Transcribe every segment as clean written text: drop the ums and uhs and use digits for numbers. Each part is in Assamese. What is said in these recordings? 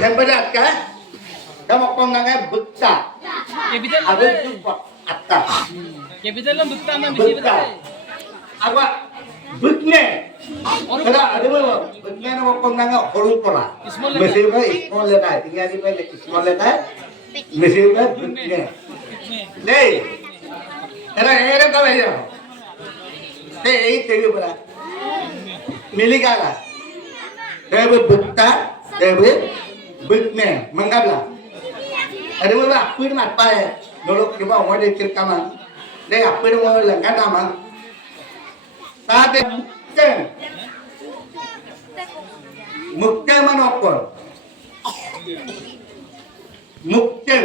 sampai kan? Kamu kongannya betah. Abis itu atta. Capital lang bukta na bisi Betah. Apa? Betne. Kada ada mana? Betne nama kongannya horu pola. Mesin apa? Small letter. Tinggal di mana? Small letter. Mesin apa? Betne. Nih. Era kau aja. Ini tinggi berapa? Milikala. Dewi bukta, Dewi bukne, mengabla. Ada mana apa ini apa ya? Nolok kita mau ada cerita mana? Deh apa ini mau lengkap nama? Saat mukte mana apa? Mukte.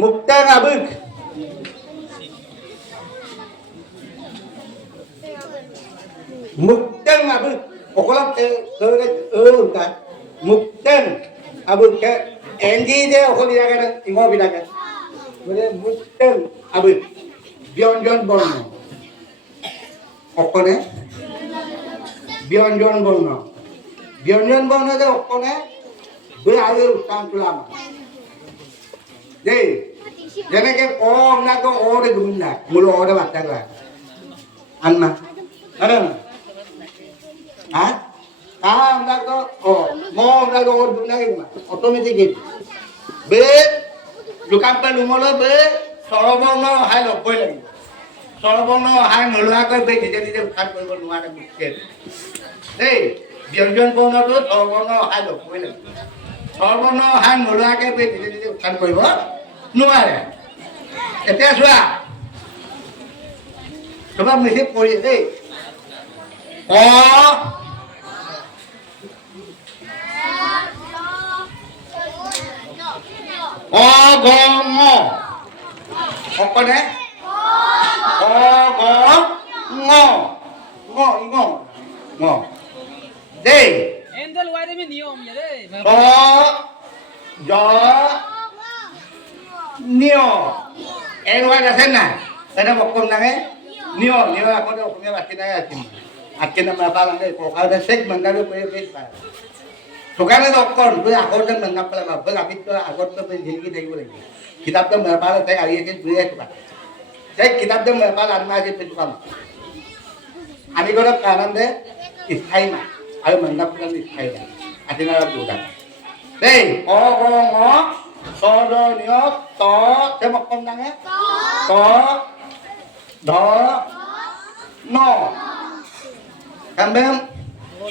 Mukte ngabuk. Mukten abuk, okolam kan, mukten abuk ke, enji je okol dia kan, ingo bilang kan, boleh mukten abuk, bionjon bolno, okone, bionjon bolno je okone, berada utang tulama, jadi, jangan ke om nak ke orang guna, mulu orang batang lah, anma, ada. Hah? Kam dak to mo dak to duna ke ma automatic be lukam pa lumolo be sorobono hai lobboi lagi sorobono hai mulwa ko be nije khat koribo nuara mukte ei bionjon bono to sorobono hai lobboi lagi sorobono hai mulwa ke be nije khat koribo nuara etia sua coba mesti pori ei Ogongo. Apa ni? Ogongo. Ngo. Deh. Endal wide में नियम ये रे Nio. Wide ada sana. Ada bokom nange. Nio aku dah punya batin aja sini. Akin nama balang deh. Kalau ada sek menggalu punya best bar. Sukanya doktor, gue aku dan mengapa lama, berapa itu aku tuh penjelasan dari gue. Kitab tuh mengapa saya hari ini gue itu kan. Saya kitab tuh mengapa lama aja itu kan. Ani gue kanan deh, iskai mah, ayo mengapa kan iskai lah. Atina lah juga. Deh, sodonyo, saya mau kondangnya, no, kambing, mo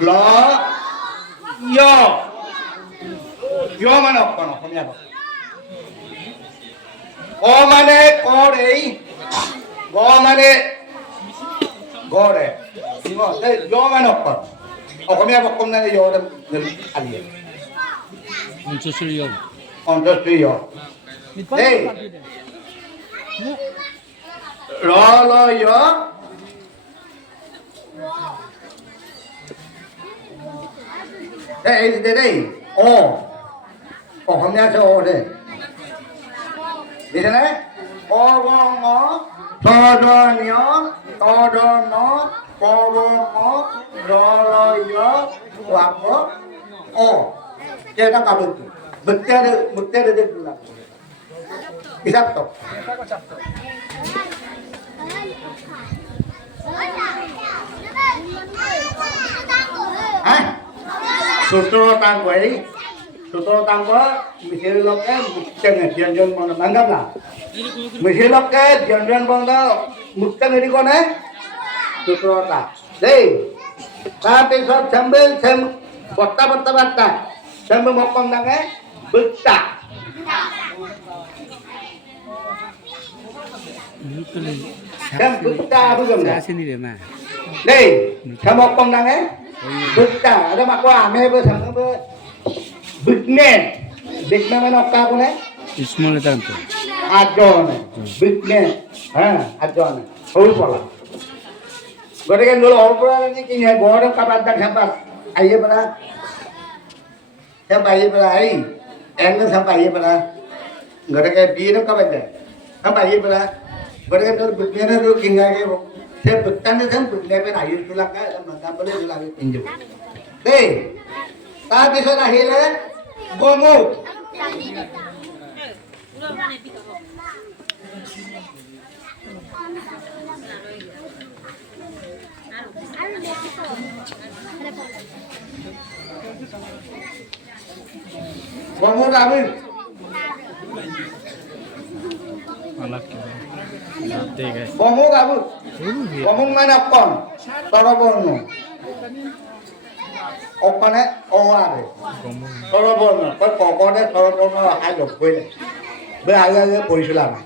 lo yo mana apa apa o mane korei go mane gore simo yo mana apa apa kom na yo dan ali on yo Hey, lo yo. Đây. Không nhớ số đây. Đi thế này. Ngó. To nó. Ngó. Lo yo. Quạt có. Chơi nó cầm bực tê được là. Isapto. Hah? Sutro tang quá, mình lo cái chân này chân bằng bằng gấp là, mình lo cái chân bằng đó, một chân đi con đấy, sutro tang, đây, ta tên số sambil xem, bata, sambil một con đang ấy, bứt tạ. Kan bukta belum dah? Sini dia mah. Đây, sama opong nang bukta. Ada mak wa me bersama buknen. Buknen mana okka ko ne? Small letter tu. Ajon. Buknen. Ha, ajon. Hol pola. গতিকে নল অপৰা কি গড় কাবাৰ দাক হেঁপাহ আহিয়ে পৰা হেঁপাহ আহি পৰা আহি এনে হেঁপাহ আহিয়ে পৰা গতিকে বিয়েনো কাবাৰ দাক হেঁপাহ আহিয়ে পৰা গতিকে তোৰ বুটনিয়ানে তোৰ কিনাকে সেই বুটটানে যেন বুটনিয়াকে আহি তোলাকে মন্দাবলৈ ওলাবি পিন্ধিব দেই তাৰপিছত আহিলে গমুক গমুক আমি গমুক আবু গমুক মানে অকণ তৰবৰ্ণ অকণে অৱাৰে তৰবৰ্ণ তই ককনে তৰবৰ্ণ অহাই লগকৈ নাই বে আগে আগে পঢ়িছিলা আমি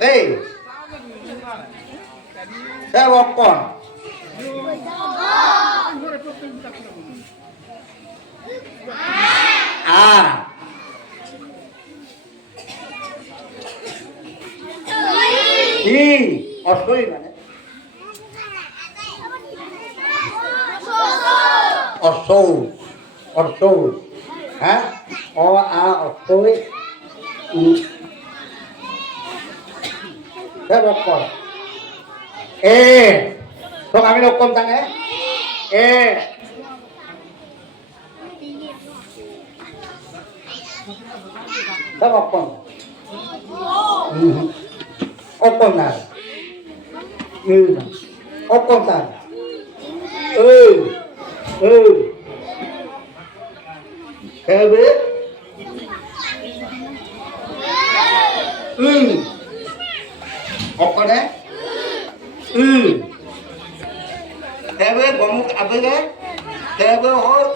দেই অকণ অসই মানে অসৌ অসৌ হ্যাঁ অ আ অসই অক্ষর এ তো আমি অক্ষর জানে এ সব অক্ষর অক্ষর না অক্ষর না হবে অকলে হবে গমুক আবেগে হবে হল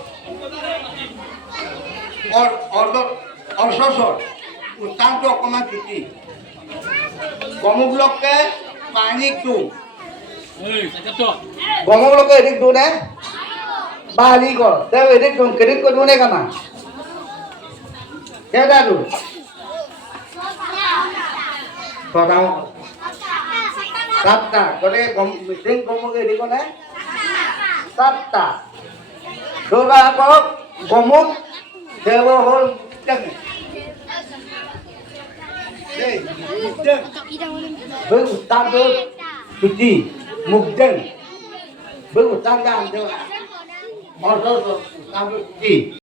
অর্শস্বর উচ্চারণটো অকণমান চুটি গমুক লোককে পানীক দিওঁ গমুক লোকে এদিক দিওঁ নে বা হেৰি কৰ তেওঁ এদিক দিওঁ কেদিক কৰিব নে কামা কেইটা দিওঁ ছটা সাতটা গতিকে মিচিং গমুক এদিক নে সাতটা দুটা আকৌ গমুক তেওঁ হ'ল với một tam đôi tụt gì mục chân với một tam đàn cho bạn bao giờ tam đôi gì